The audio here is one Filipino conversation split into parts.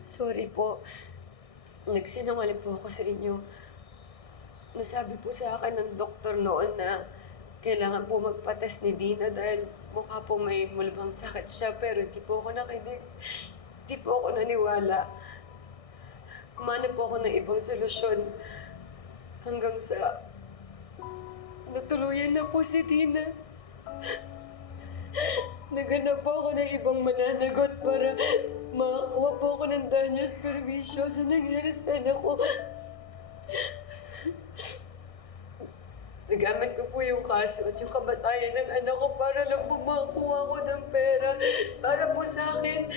Sorry po. Nagsinungaling po ako sa inyo. Nasabi po sa akin ng doktor noon na kailangan po magpates ni Dina dahil mukha po may mulbang sakit siya pero hindi po ako nakinig. Hindi po ako naniwala. Kumanap po ako ng ibang solusyon hanggang sa natuluyan na po si Dina. Naghanap po ako ng ibang mananagot para makakuha po ako ng danyos perwisyo sa nangyari sa anak ko. Nagamit ko po yung kaso at yung kamatayan ng anak ko para lang po makakuha ko ng pera para po sa akin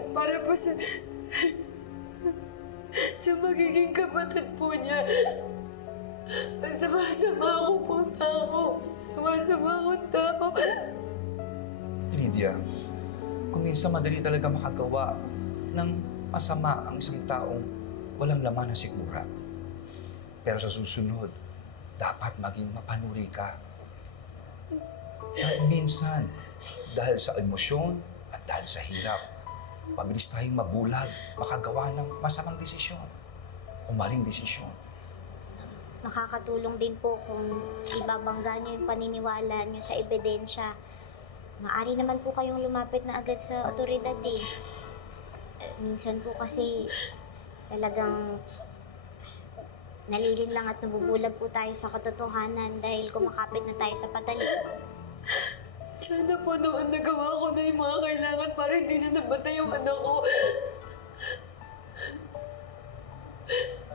at para po sa sa magiging kapatid po niya. Ang sama-sama ko pong tao. Sama-sama kong tao. Lydia, kung minsan madali talaga makagawa ng masama ang isang taong walang laman na sigura. Pero sa susunod, dapat maging mapanuri ka. Dahil minsan, dahil sa emosyon at dahil sa hirap, pabilis tayong mabulag, makagawa ng masamang desisyon o maling desisyon. Makakatulong din po kung ibabangga nyo yung paniniwala nyo sa ebidensya. Maari naman po kayong lumapit na agad sa otoridad eh. Minsan po kasi talagang nalilin lang at nabubulag po tayo sa katotohanan dahil kumakapit na tayo sa patali. Sana po noon nagawa ko na yung mga kailangan para hindi na namatay yung anak ko.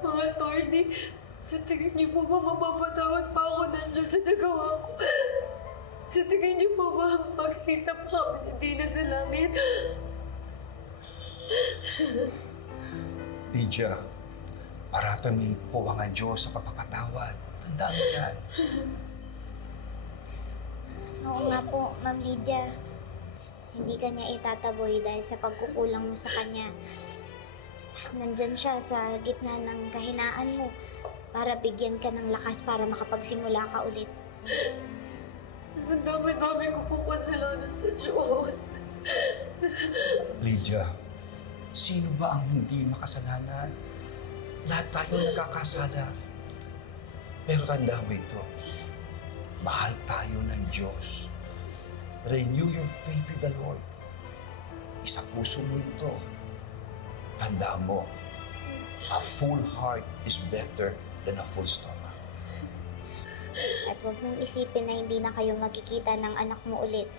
Mga attorney, sa tingin niyo po ba mapapatawad pa ako ng Diyos sa nagawa ko? Sa tingin niyo po ba makikita pa kami ni Dina sa langit? Lydia, parata may puwang ang Diyos sa pagpapatawad. Tandaan mo yan. Oo nga po, Ma'am Lydia. Hindi ka niya itataboy dahil sa pagkukulang mo sa kanya. Nandyan siya sa gitna ng kahinaan mo para bigyan ka ng lakas para makapagsimula ka ulit. Ang dami-dami ko po kasalanan sa Diyos. Lydia, sino ba ang hindi makasalanan? Lahat tayo nagkakasala. Pero tanda mo ito, mahal tayo ng Diyos. Renew your faith with the Lord. Isa puso mo ito. Tanda mo, a full heart is better than a full stomach. At huwag mong isipin na hindi na kayo magkikita ng anak mo ulit.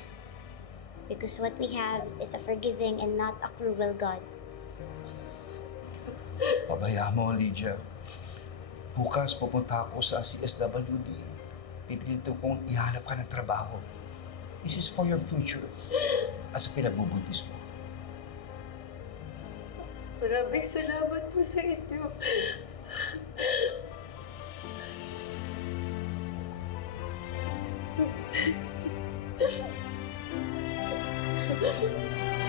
Because what we have is a forgiving and not a cruel God. Pabayaan mo, Lydia. Bukas pupunta ako sa CSWD. Pipilitin kong ihanap ka ng trabaho. This is for your future. At sa pinagbubuntis mo. Maraming salamat po sa inyo. 嗯。